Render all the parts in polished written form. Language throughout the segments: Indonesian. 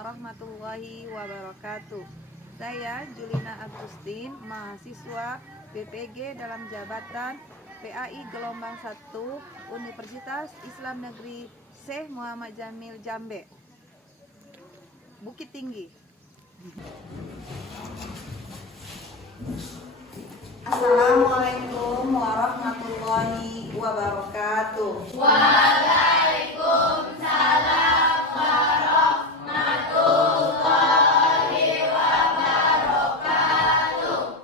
warahmatullahi wabarakatuh. Saya Julina Agustin, mahasiswa PPG dalam jabatan PAI Gelombang 1 Universitas Islam Negeri Syekh Muhammad Jamil Jambe, Bukit Tinggi. Assalamualaikum warahmatullahi wabarakatuh. Waalaikumsalam warahmatullahi wabarakatuh.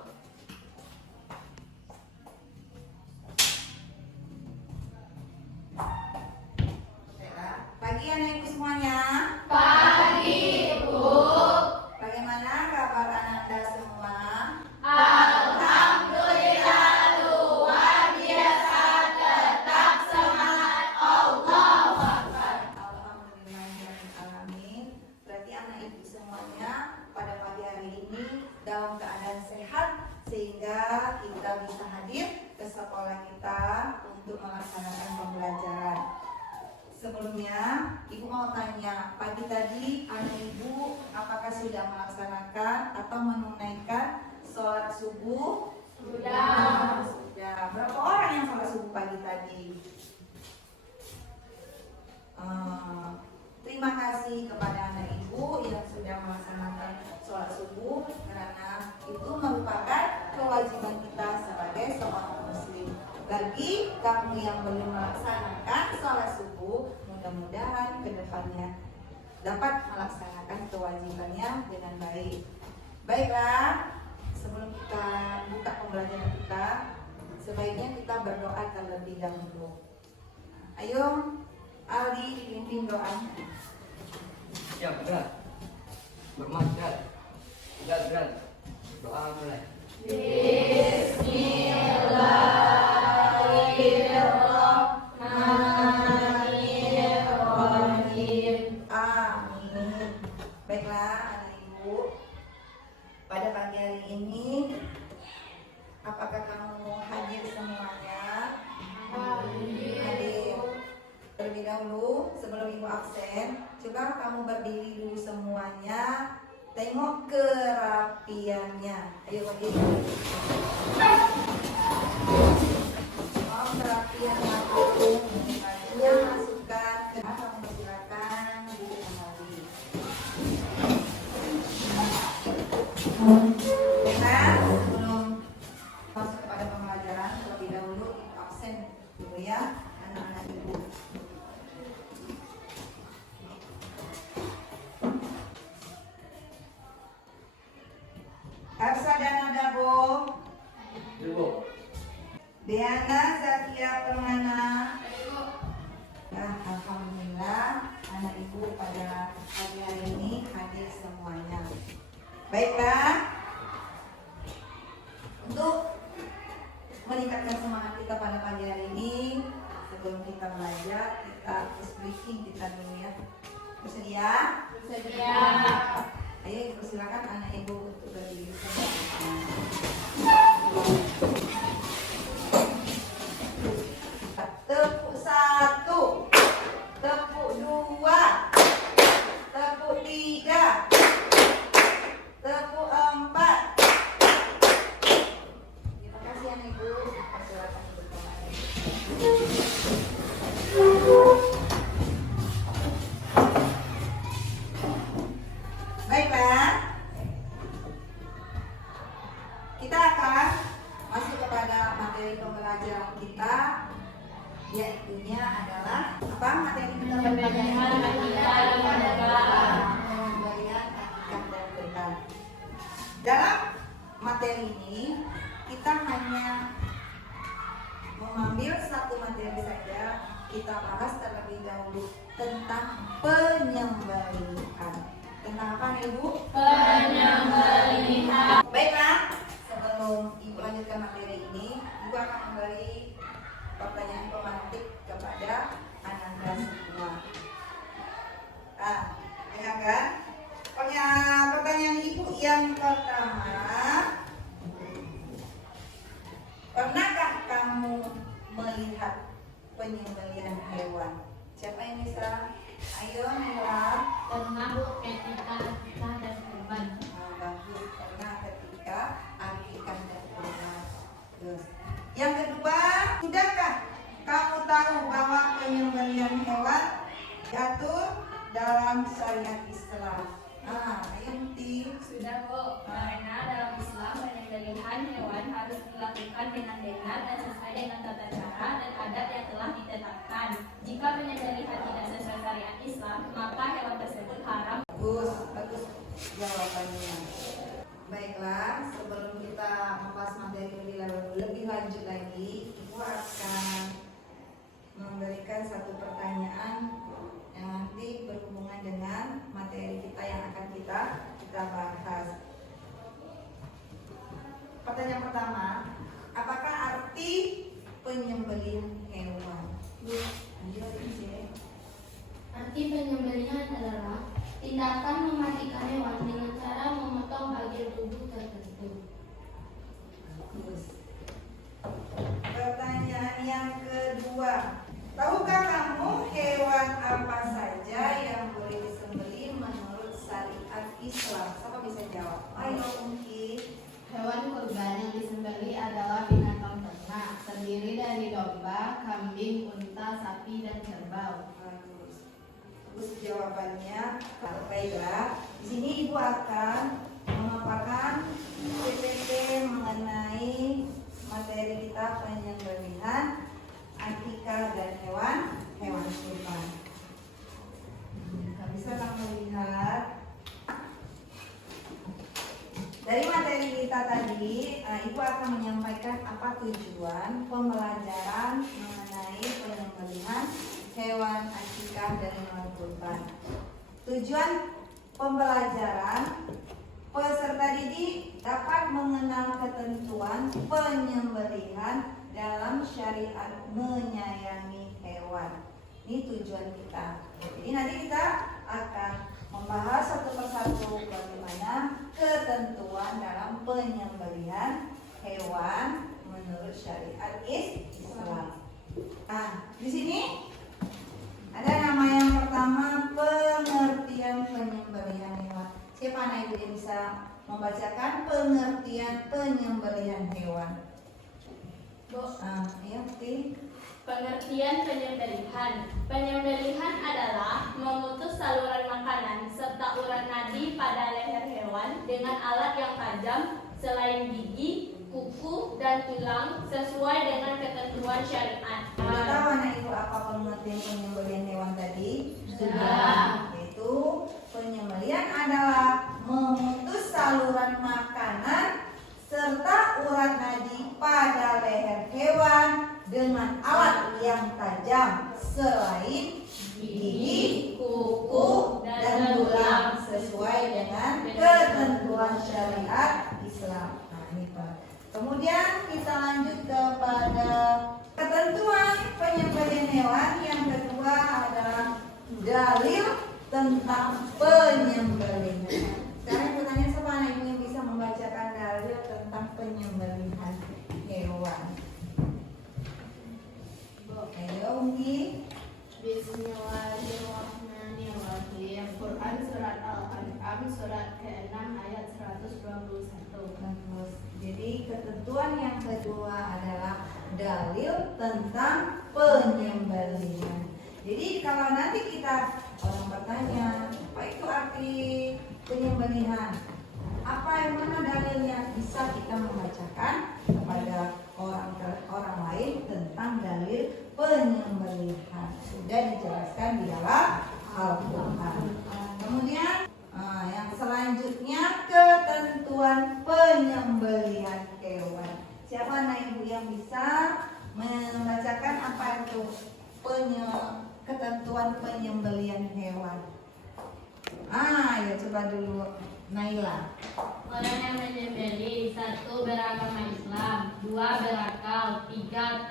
Pagi anak-anakku semuanya. Pagi, Bu. Bagaimana kabar Anda semua? Alhamdulillah luar biasa, tetap semangat. Allahu Akbar. Alhamdulillahirrahmanirrahim. Berarti anak ibu semuanya pada pagi hari ini dalam keadaan sehat sehingga kita bisa hadir ke sekolah kita untuk melaksanakan pembelajaran. Sebelumnya, ibu mau tanya, pagi tadi anak ibu apakah sudah melaksanakan atau menunaikan sholat subuh? Sudah. Sudah. Berapa orang yang sholat subuh pagi tadi? Terima kasih kepada anak ibu yang sudah melaksanakan sholat subuh, karena itu merupakan kewajiban kita sebagai seorang muslim. Bagi kamu yang belum melaksanakan sholat subuh, mudah-mudahan kedepannya dapat melaksanakan kewajibannya dengan baik. Baiklah, sebelum kita buka pembelajaran kita, sebaiknya kita berdoa terlebih dahulu. Ayo, Aldi dipimpin doa. Siap, gerak. Bermat, gerak. Gerak. Doa mulai. Bismillahirrahmanirrahim. Amin. Baiklah anak ibu, pada pagi hari ini apakah kamu hadir semuanya? Hadir. Terlebih dahulu sebelum ibu absen, coba kamu berdiri dulu semuanya. Tengok kerapiannya. Ayo berdiri. Oh, kerapian mati. Bajunya masukkan ke dalam. Silakan duduk kembali. Nah, sebelum masuk kepada pembelajaran, terlebih dahulu ibu absen dulu ya, anak-anak ibu. Hafsa dan Adabo, Ibu. Diana Zakia Permana. Nah, alhamdulillah anak ibu pada pagi hari ini hadir semuanya. Baiklah, untuk meningkatkan semangat kita pada pagi hari ini, sebelum kita belajar, kita briefing kita dulu ya. Bersedia? Bersedia. Ayo persilakan anak ibu untuk berdiri. Tepuk 1, tepuk 2, tepuk 3, tepuk 4. Terima kasih anak ibu. Persilakan berkembang. Baiklah, kita akan masuk kepada materi pembelajaran kita, yaitunya adalah apa materi kita Pembelajaran akidah dan berkah. Pembelajaran akidah dan berkah. Dalam materi ini kita hanya mengambil satu materi saja. Kita bahas terlebih dahulu tentang penyembelihan. Tentang apa nih Ibu? Penyembelihan. Baiklah, sebelum Ibu lanjutkan materi ini, Ibu akan memberi pertanyaan pemantik kepada Ananda semua. Dengarkan. Pertanyaan Ibu yang pertama, pernahkah kamu melihat penyembelihan hewan? Siapa yang bisa? Ayo Mila. Pernah, Bu. ketika akikah dan kurban. Nah, bagus, karena ketika akikah dan kurban. Terus, yang kedua, sudahkah kamu tahu bahwa penyembelihan hewan diatur dalam syariat Islam? Ayo Muti. Sudah Bu, karena dalam Islam penyembelihan hewan harus dilakukan dengan benar dan sesuai dengan tata cara dan adat yang telah ditetapkan. Jika penyembelihan tidak sesuai syariat Islam, maka hewan tersebut haram. Bagus jawabannya. Baiklah, sebelum kita membahas materi lebih lanjut lagi, Ibu akan memberikan satu pertanyaan yang nanti berhubungan dengan materi kita yang akan kita bahas. Pertanyaan pertama, apakah arti penyembelihan hewan? Arti penyembelihan adalah tindakan mematikan hewan dengan cara memotong bagian tubuh tertentu. Bagus. Pertanyaan yang kedua, tahukah kamu hewan apa saja yang boleh disembelih menurut syariat Islam? Siapa bisa jawab? Ayo mungkin. Hewan kurban yang disembelih adalah binatang ternak, terdiri dari domba, kambing, unta, sapi, dan kerbau. Bagus jawabannya. Baiklah, di sini Ibu akan memaparkan PPT mengenai materi kita penyembelihan akikah dan hewan kurban. Bisa kamu lihat dari materi kita tadi, Ibu akan menyampaikan apa tujuan pembelajaran mengenai penyembelihan hewan akikah dan hewan kurban. Tujuan pembelajaran, peserta didik dapat mengenal ketentuan penyembelihan dalam syariat menyayangi hewan. Ini tujuan kita. Jadi nanti kita akan membahas satu persatu bagaimana ketentuan dalam penyembelihan hewan menurut syariat Islam. Nah, di sini ada nama yang pertama, pengertian penyembelihan hewan. Siapa anak ibu yang bisa membacakan pengertian penyembelihan hewan? Ya, Pengertian penyembelihan. Penyembelihan adalah memutus saluran makanan serta urat nadi pada leher hewan dengan alat yang tajam selain gigi, kuku, dan tulang sesuai dengan ketentuan syariat. Sudah tahu anak ibu apa pengertian penyembelihan hewan tadi? Sudah. Yaitu penyembelihan adalah memutus saluran makanan serta urat nadi pada leher hewan dengan alat yang tajam selain gigi, kuku, dan tulang sesuai dengan ketentuan syariat Islam. Nah, ini Pak. Kemudian kita lanjut kepada ketentuan penyembelihan hewan. Yang kedua adalah dalil tentang penyembelihan. Sekarang bertanya siapa anak ibu yang bisa membacakan dalil tentang penyembelihan hewan? Ayo Unggi. Bismillahirrahmanirrahim. Quran surat Al-An'am surat ke-6 ayat 121. Bagus. Jadi ketentuan yang kedua adalah dalil tentang penyembelihan. Jadi kalau nanti kita orang bertanya, apa itu arti penyembelihan? Apa yang mana dalilnya? Bisa kita membacakan kepada orang lain tentang dalil penyembelihan. Sudah dijelaskan di dalam Al-Quran. Kemudian yang selanjutnya ketentuan penyembelihan hewan. Siapa anak ibu yang bisa membacakan apa itu ketentuan penyembelihan hewan? Ya coba dulu Naila. Orang yang menyembelih, 1. beragama Islam, 2. berakal, 3.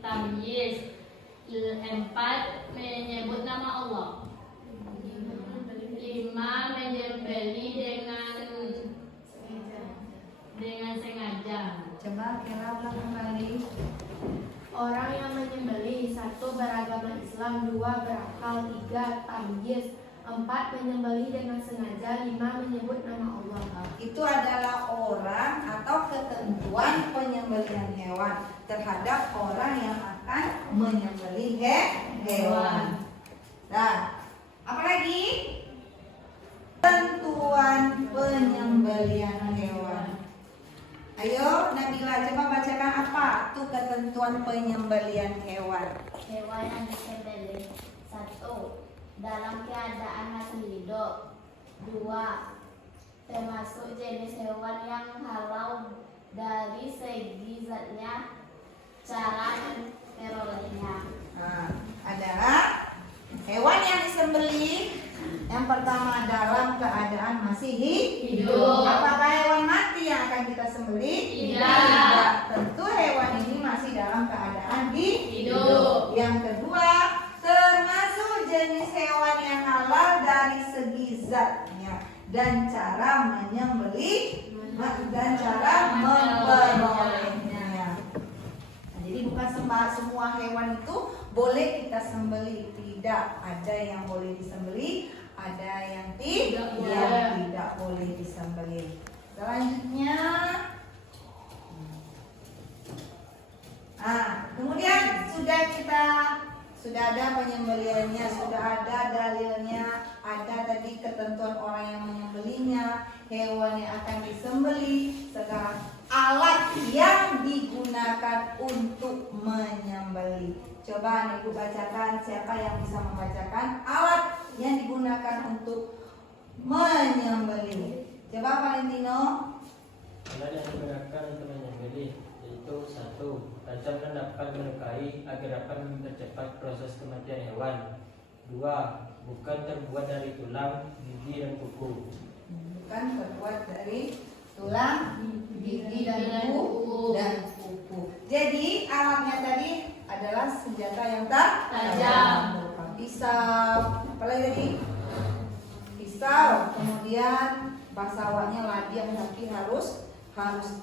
tamyiz, 4. menyebut nama Allah, 5. menyembelih dengan sengaja. Coba Kela ulang kembali. Orang yang menyembelih, 1. beragama Islam, 2. berakal, 3. tamyiz, 4. Menyembelih dengan sengaja. 5. Menyebut nama Allah. Itu adalah orang atau ketentuan penyembelihan hewan terhadap orang yang akan menyembelih hewan. Nah, apa lagi? Ketentuan penyembelihan hewan. Ayo Nabila, coba bacakan apa tuh ketentuan penyembelihan hewan. Hewan yang disembelih 1. Dalam keadaan masih hidup. 2. Termasuk jenis hewan yang halal dari segi zatnya, cara memperolehnya. Nah, adalah hewan yang disembelih yang pertama dalam keadaan masih hidup. Apakah hewan mati yang akan kita sembelih? Tidak. Tentu hewan ini masih dalam keadaan hidup. Yang kedua, termasuk jenis hewan yang halal dari segi zatnya dan cara menyembelih dan cara memperolehnya. Nah, jadi bukan semua hewan itu boleh kita sembelih. Tidak, ada yang boleh disembelih, ada yang tidak boleh disembelih. Selanjutnya, kemudian sudah ada penyembelihannya, sudah ada dalilnya, ada tadi ketentuan orang yang menyembelihnya, hewan yang akan disembelih, sekarang alat yang digunakan untuk menyembelih. Coba Ibu bacakan, siapa yang bisa membacakan alat yang digunakan untuk menyembelih. Coba Valentino. Alat yang digunakan untuk menyembelih yaitu 1. Tajam dan dapat melukai agar dapat mempercepat proses kematian hewan. 2. Bukan terbuat dari tulang, gigi dan kuku. Bukan terbuat dari tulang, gigi dan kuku. Jadi alatnya tadi adalah senjata yang tajam. Berupa pisau, apalagi tadi? Pisau, kemudian bahasa awalnya ladiah tapi harus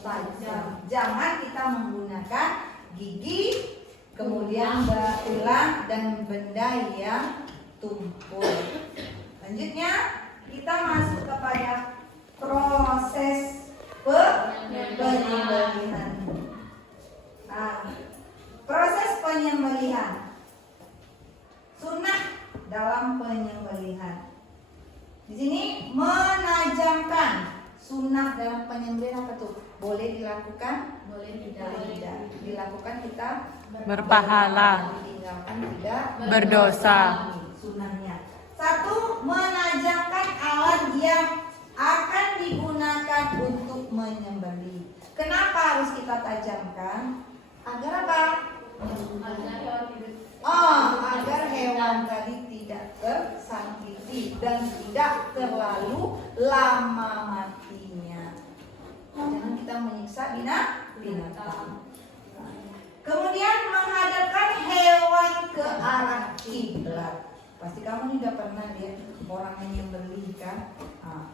tajam. Jangan kita menggunakan gigi, kemudian tulang dan benda yang tumpul. Selanjutnya kita masuk kepada proses penyembelihan. Proses penyembelihan, sunnah dalam penyembelihan. Di sini menajamkan. Sunnah dalam penyembelihan apa tuh? Boleh dilakukan? Boleh tidak. Dilakukan kita berpahala, ditinggalkan tidak berdosa. Sunnahnya 1. Menajamkan alat yang akan digunakan untuk menyembelih. Kenapa harus kita tajamkan? Agar apa? Agar hewan tadi tidak tersakiti dan tidak terlalu lama matinya. Jangan kita menyiksa binatang. Kemudian menghadapkan hewan ke arah kiblat. Pasti kamu ini udah pernah lihat orang menyembelih kan?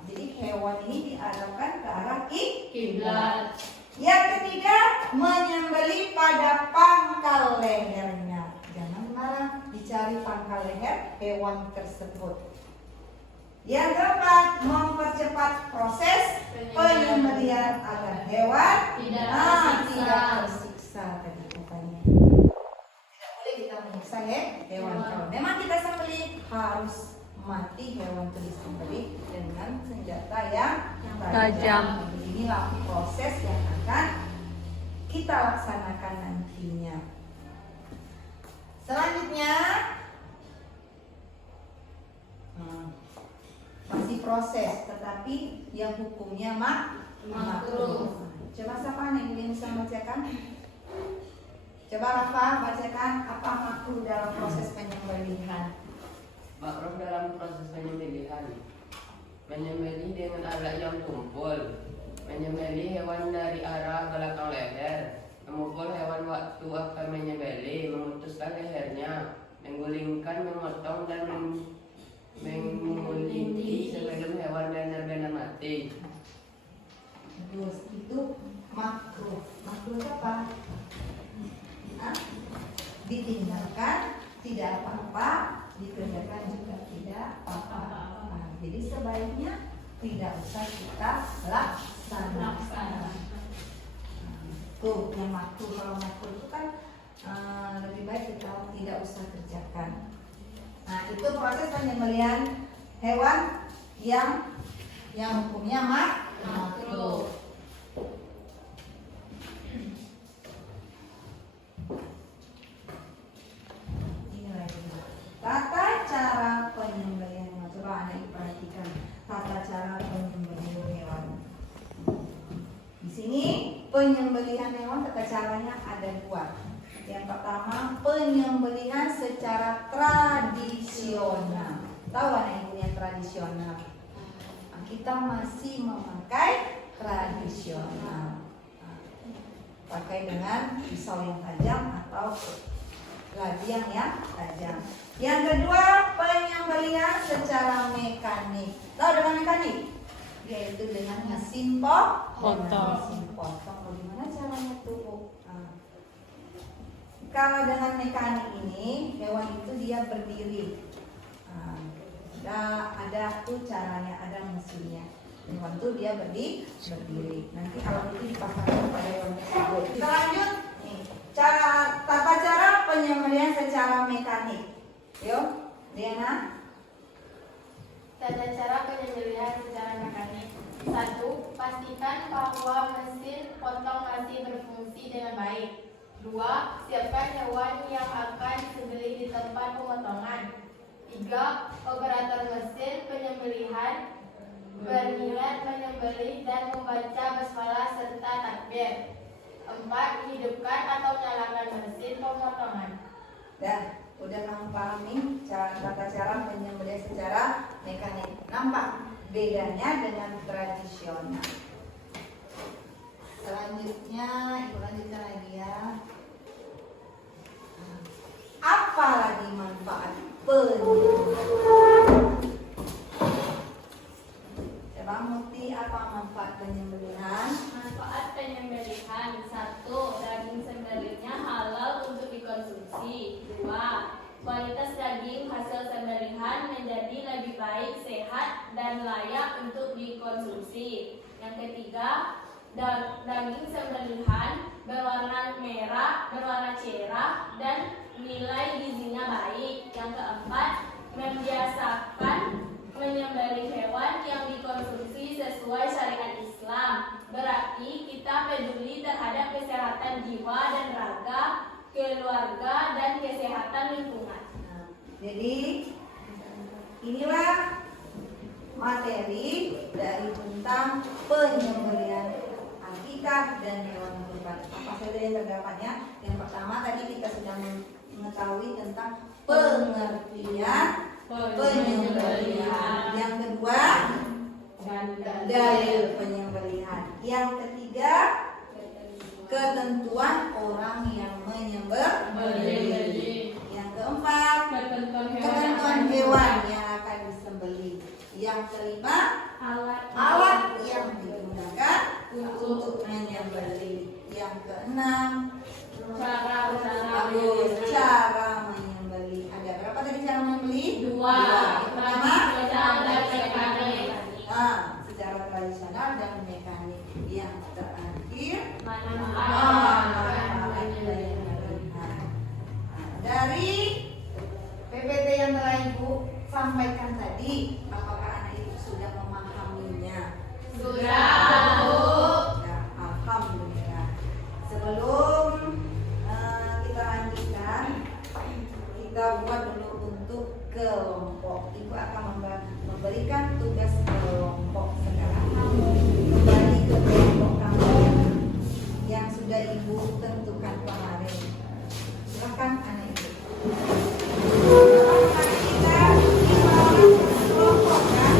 Jadi hewan ini diarahkan ke arah kiblat. Yang ketiga, menyembelih pada pangkal lehernya. Jangan marah, dicari pangkal leher hewan tersebut. Yang keempat, mempercepat proses penyembelihan agar hewan tidak tersiksa tadi katanya. Tidak boleh kita menyiksa hewan. Kalau memang kita sembelih, harus mati hewan itu disembelih dengan senjata yang tajam. Inilah proses yang akan kita laksanakan nantinya. Selanjutnya masih proses, tetapi yang hukumnya makruh. Coba siapa nih yang bisa membacakan? Coba Rafa bacakan apa makruh dalam proses penyembelihan. Makruh dalam proses penyembelihan: menyembelih dengan alat yang tumpul, menyembelih hewan dari arah belakang leher, memukul hewan waktu akan menyembelih, memutuskan lehernya, menggulingkan, memotong dan menguliti sebelum hewan benar-benar mati. Itu makruh. Makruh apa? Ditinggalkan tidak apa-apa, dikerjakan juga tidak apa-apa. baiknya tidak usah kita laksanakan. Tuh yang makruh, kalau makruh itu kan lebih baik kita tidak usah kerjakan. Nah itu proses penyembelihan hewan yang hukumnya makruh. Tata cara penyembelihan hewan. Coba anak perhatikan tata cara penyembelihan hewan. Di sini penyembelihan hewan tata caranya ada dua. Yang pertama penyembelihan secara tradisional. Tahu anak ibu yang tradisional? Nah, kita masih memakai tradisional. Pakai dengan pisau yang tajam atau ladiang yang tajam. Yang kedua penyembelihan secara mekanik. Tahu dengan mekanik? Yaitu dengan mesin potong. Mesin potong. Bagaimana caranya tuh? Kalau dengan mekanik ini hewan itu dia berdiri. Ada tuh caranya, ada mesinnya. Hewan itu dia berdiri. Nanti kalau itu dipasangkan pada hewan tersebut. Kita lanjut. Nih, tata cara penyembelihan secara mekanik. Yuk, Diana. Tata cara penyembelihan secara mekanik. 1. Pastikan bahwa mesin potong masih berfungsi dengan baik. 2. Siapkan hewan yang akan disembelih di tempat pemotongan. 3. Operator mesin penyembelihan berniat menyembelih dan membaca basmalah serta takbir. 4. Hidupkan atau nyalakan mesin pemotongan. Udah kamu pahami tata cara penyembelihan secara mekanik. Nampak bedanya dengan tradisional. Selanjutnya ibu lanjutkan lagi ya. Apa lagi manfaat penyembelihan? Coba Muti, apa manfaat penyembelihan? Manfaat penyembelihan: 1. Daging sembelihnya halal untuk dikonsumsi. 2. Kualitas daging hasil sembelihan menjadi lebih baik, sehat, dan layak untuk dikonsumsi. Yang ketiga, daging sembelihan berwarna merah, berwarna cerah, dan nilai gizinya baik. Yang keempat, membiasakan menyembelih hewan yang dikonsumsi sesuai syariat Islam. Berarti kita peduli terhadap kesehatan jiwa dan raga, keluarga, dan kesehatan lingkungan. Jadi inilah materi dari tentang penyembelihan akikah dan hewan kurban. Apa saja yang terdapatnya? Yang pertama tadi kita sudah mengetahui tentang pengertian penyembelihan. Yang kedua dalil penyembelihan. Yang ketiga ketentuan orang yang menyembelih. Yang keempat ketentuan hewan yang akan disembelih. Yang kelima alat yang digunakan untuk menyembelih. Yang keenam cara menyembelih. Ada berapa tadi cara menyembelih? 2. Pertama secara tradisional dan mekanik. Yang terakhir dari PPT yang telah Ibu sampaikan tadi, apakah anak Ibu sudah memahaminya? Sudah, Bu. Ya, alhamdulillah. Sebelum kita lanjutkan, kita buat dulu untuk kelompok. Ibu akan memberikan tugas kelompok sekarang. Kembali ke kelompok kamu yang sudah Ibu tentukan kemarin. Silakan anak Ibu. Kelompok kan?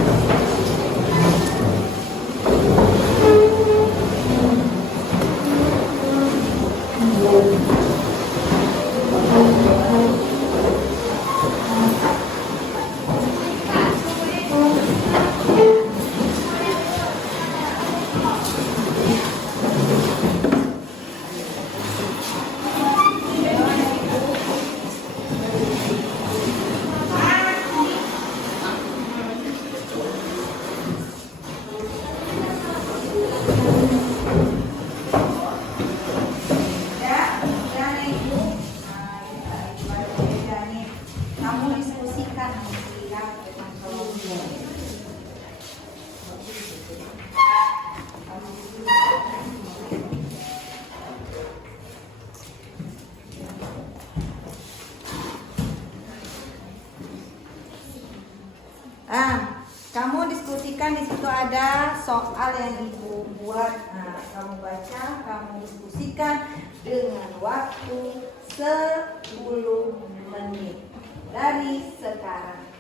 diskusikan, di situ ada soal yang ibu buat. Nah, kamu baca, kamu diskusikan dengan waktu 10 menit dari sekarang.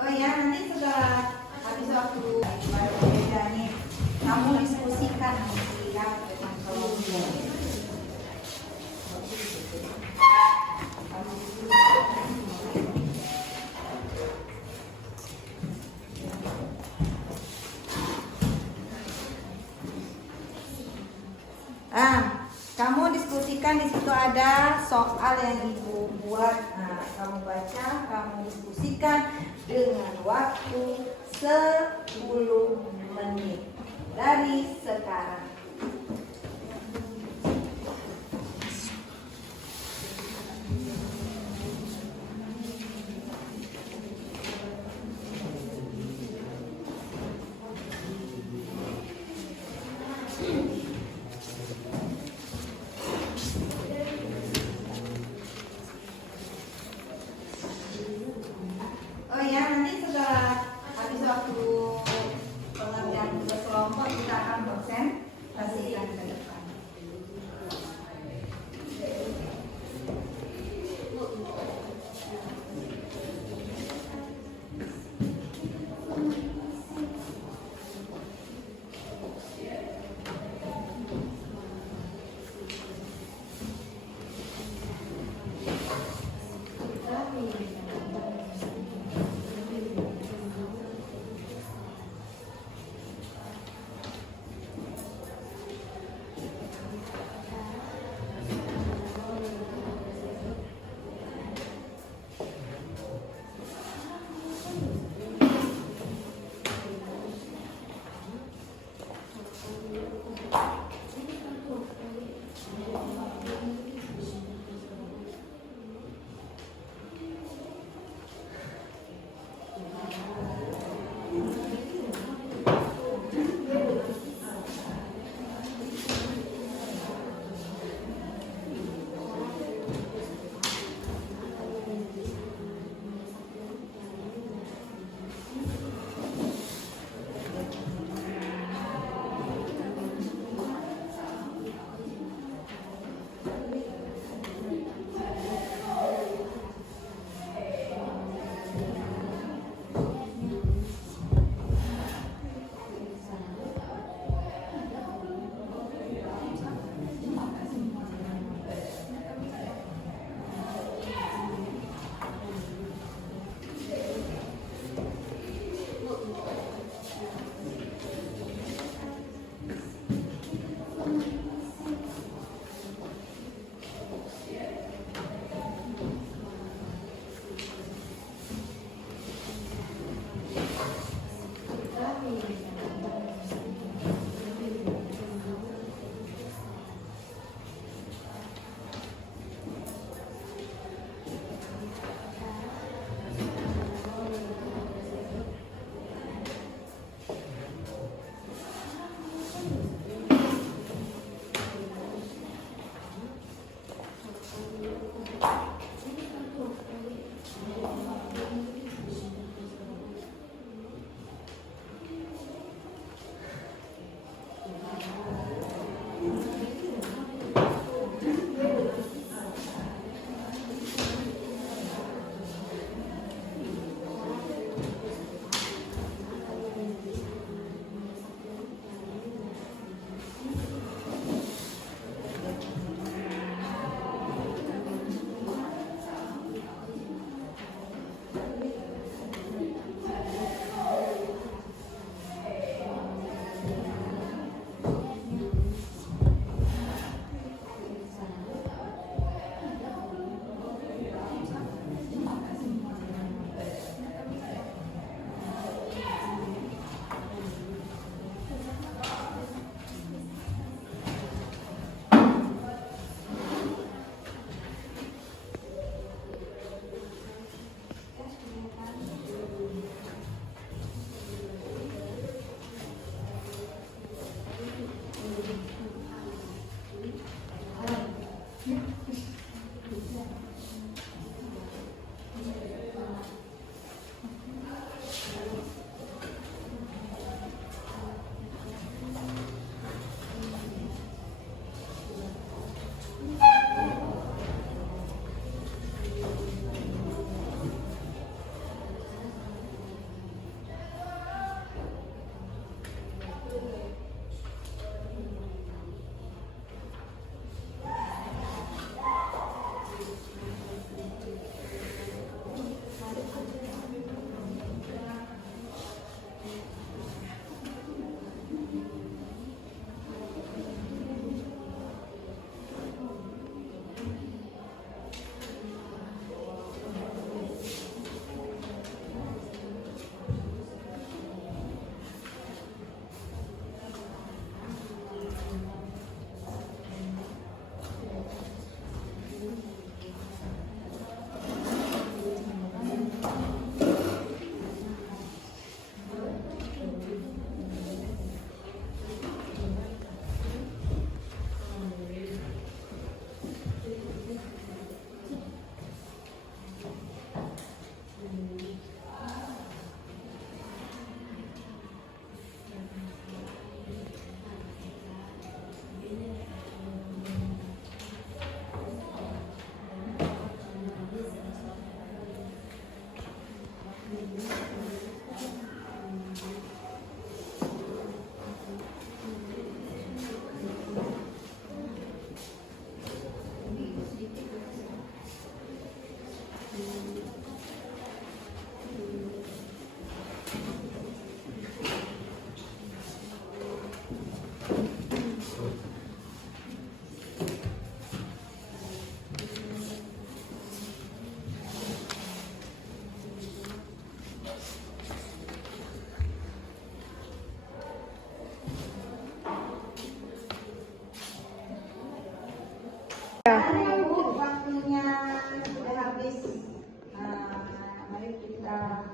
Oh ya, nanti setelah habis waktu pada beda nih, kamu diskusikan nanti ya dengan kelompok. Kamu diskusikan, di situ ada soal yang ibu buat. Nah, kamu baca, kamu diskusikan dengan waktu 10 menit dari sekarang. Oh ya, nanti setelah habis waktu pengerjaan tugas kelompok kita akan presentasikan ke depan. Ibu, waktunya sudah habis. Mari kita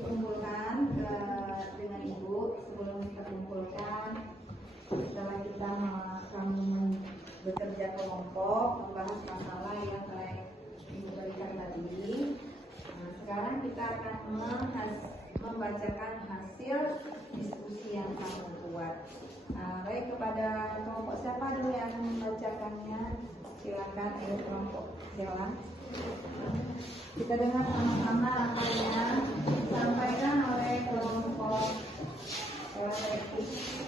kumpulkan dengan Ibu. Sebelum kita kumpulkan, setelah kita kami bekerja kelompok, membahas masalah yang telah Ibu berikan tadi. Sekarang kita akan membacakan hasil diskusi yang kamu buat. Baik, kepada kelompok siapa dulu yang membacakannya? Silakan, ayo kelompok jalan. Kita dengar sama-sama apa yang disampaikan oleh kelompok kolektif.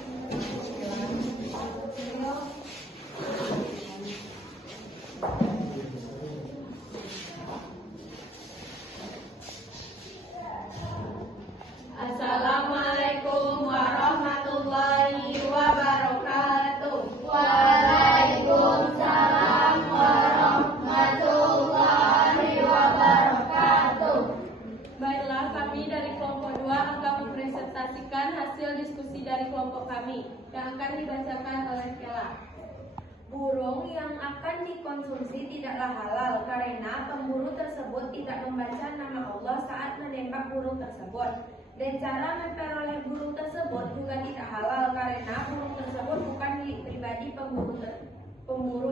Assalamualaikum warahmatullahi wabarakatuh. Waalaikumsalam warahmatullahi wabarakatuh. Baiklah, kami dari kelompok 2 akan mempresentasikan hasil diskusi dari kelompok kami yang akan dibacakan oleh Kela. Burung yang akan dikonsumsi tidaklah halal karena pemburu tersebut tidak membaca nama Allah saat menembak burung tersebut. Dan cara memperoleh burung tersebut juga tidak halal karena burung tersebut bukan milik pribadi pemburu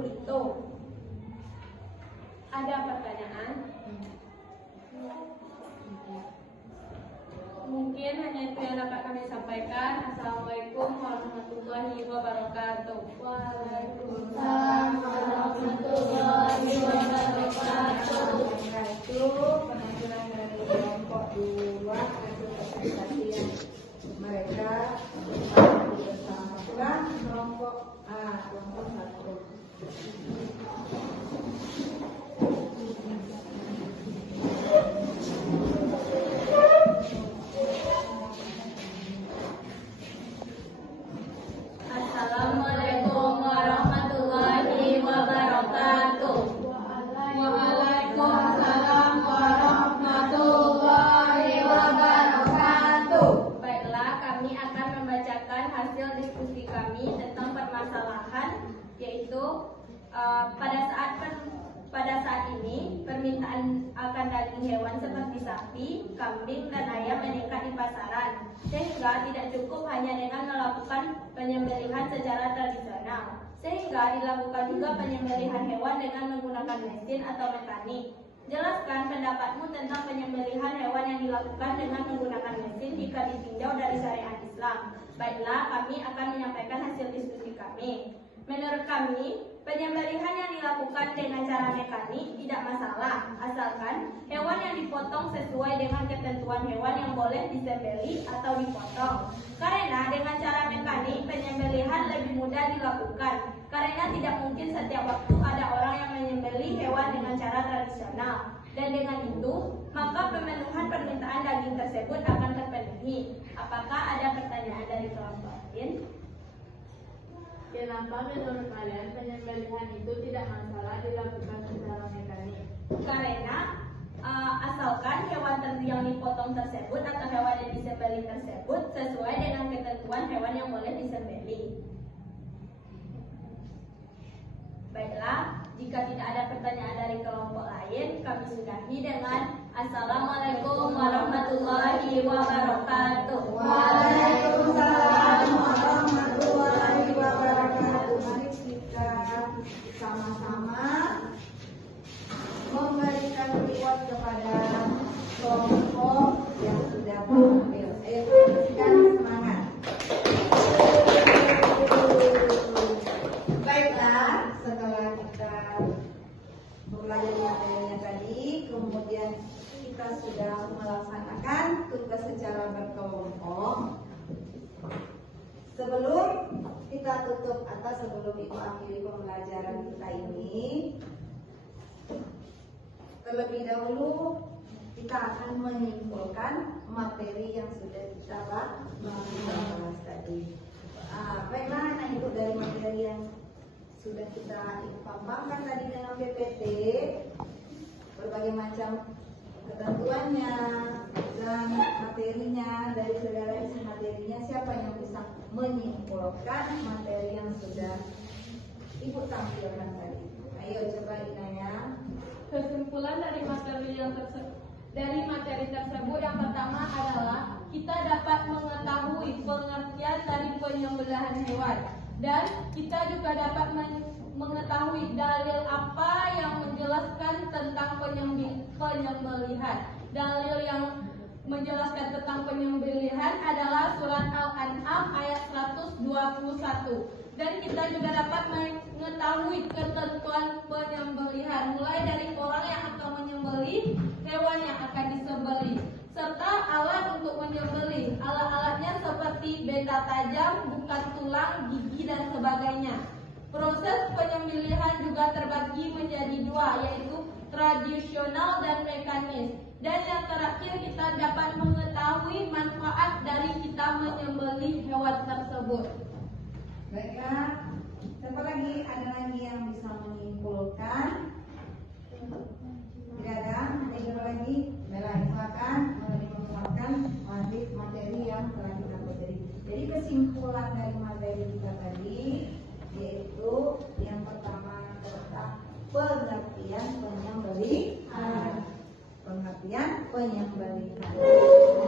itu. Ada pertanyaan? Mungkin hanya itu yang dapat kami sampaikan. Assalamualaikum warahmatullahi wabarakatuh. Waalaikumsalam warahmatullahi wabarakatuh. Itu penampilan dari kelompok 2 hasil presentasi yang mereka bersama. Pulang kelompok A, kelompok 1. Assalamualaikum warahmatullahi wabarakatuh. Waalaikumsalam warahmatullahi wabarakatuh. Baiklah, kami akan membacakan hasil diskusi kami tentang permasalahan, yaitu pada saat ini permintaan akan daging hewan seperti sapi, kambing, dan ayam meningkat di pasaran, sehingga tidak cukup hanya dengan melakukan penyembelihan secara tradisional. sehingga dilakukan juga penyembelihan hewan dengan menggunakan mesin atau mekanik. Jelaskan pendapatmu tentang penyembelihan hewan yang dilakukan dengan menggunakan mesin jika ditinjau dari syariat Islam. Baiklah, kami akan menyampaikan hasil diskusi kami. Menurut kami, penyembelihan yang dilakukan dengan cara mekanik tidak masalah, asalkan hewan yang dipotong sesuai dengan ketentuan hewan yang boleh disembelih atau dipotong. Karena dengan cara mekanik, penyembelihan lebih mudah dilakukan, karena tidak mungkin setiap waktu ada orang yang menyembelih hewan dengan cara tradisional. Dan dengan itu, maka pemenuhan permintaan daging tersebut akan terpenuhi. Apakah ada pertanyaan dari kelompok lain? Kenapa menurut kalian penyembelihan itu tidak masalah dilakukan secara mekanik? Karena asalkan hewan yang dipotong tersebut atau hewan yang disembelih tersebut sesuai dengan ketentuan hewan yang boleh disembelih. Baiklah, jika tidak ada pertanyaan dari kelompok lain, kami sudahi dengan Assalamualaikum warahmatullahi wabarakatuh. Waalaikumsalam warahmatullahi wabarakatuh. Mari kita sama-sama memberikan reward kepada kelompok yang sudah tampil. Ayo berikan semangat. Baiklah, setelah kita mempelajari materinya tadi, kemudian kita sudah melaksanakan tugas secara berkelompok. Sebelum kita tutup atau sebelum Ibu akhiri pembelajaran kita ini, terlebih dahulu kita akan menyimpulkan materi yang sudah kita bahas tadi. Baiklah, anak Ibu, dari materi yang sudah kita paparkan tadi dengan PPT, berbagai macam ketentuannya dan materinya, dari segala isi materinya, siapa yang bisa menyimpulkan materi yang sudah Ibu tampilkan tadi? Ayo coba Inaya. Kesimpulan dari materi tersebut yang pertama adalah kita dapat mengetahui pengertian dari penyembelihan hewan, dan kita juga dapat mengetahui dalil apa yang menjelaskan tentang penyembelihan. Dalil yang menjelaskan tentang penyembelihan adalah surat Al-An'am ayat 121. Dan kita juga dapat mengetahui ketentuan penyembelihan, mulai dari orang yang akan menyembelih, hewan yang akan disembelih, serta alat untuk menyembelih. Alat-alatnya seperti benda tajam, bukan tulang, gigi, dan sebagainya. Proses penyembelihan juga terbagi menjadi dua, yaitu tradisional dan mekanis. Dan yang terakhir, kita dapat mengetahui manfaat dari kita menyembelih hewan tersebut. Baiklah, siapa lagi? Ada lagi yang bisa menyimpulkan? Tidak ada? Ada lagi? Baiklah, silakan menyimpulkan materi yang telah kita pelajari. Jadi kesimpulan dari materi kita tadi yaitu yang pertama tentang pengertian penyembelihan. Pengertian penyembelihan.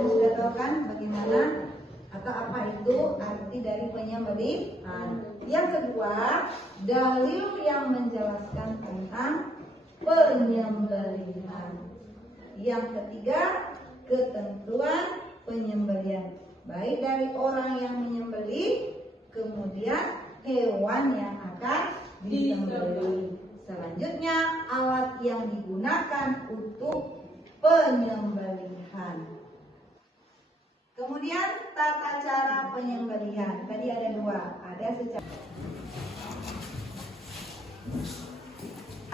Sudah tahu kan bagaimana atau apa itu arti dari penyembelihan. Yang kedua, dalil yang menjelaskan tentang penyembelihan. Yang ketiga, ketentuan penyembelihan, baik dari orang yang menyembelih, kemudian hewan yang akan disembelih. Selanjutnya, alat yang digunakan untuk penyembelihan. Kemudian tata cara penyembelihan. Tadi ada dua. Ada secara.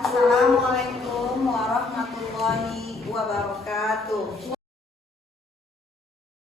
Assalamualaikum warahmatullahi wabarakatuh.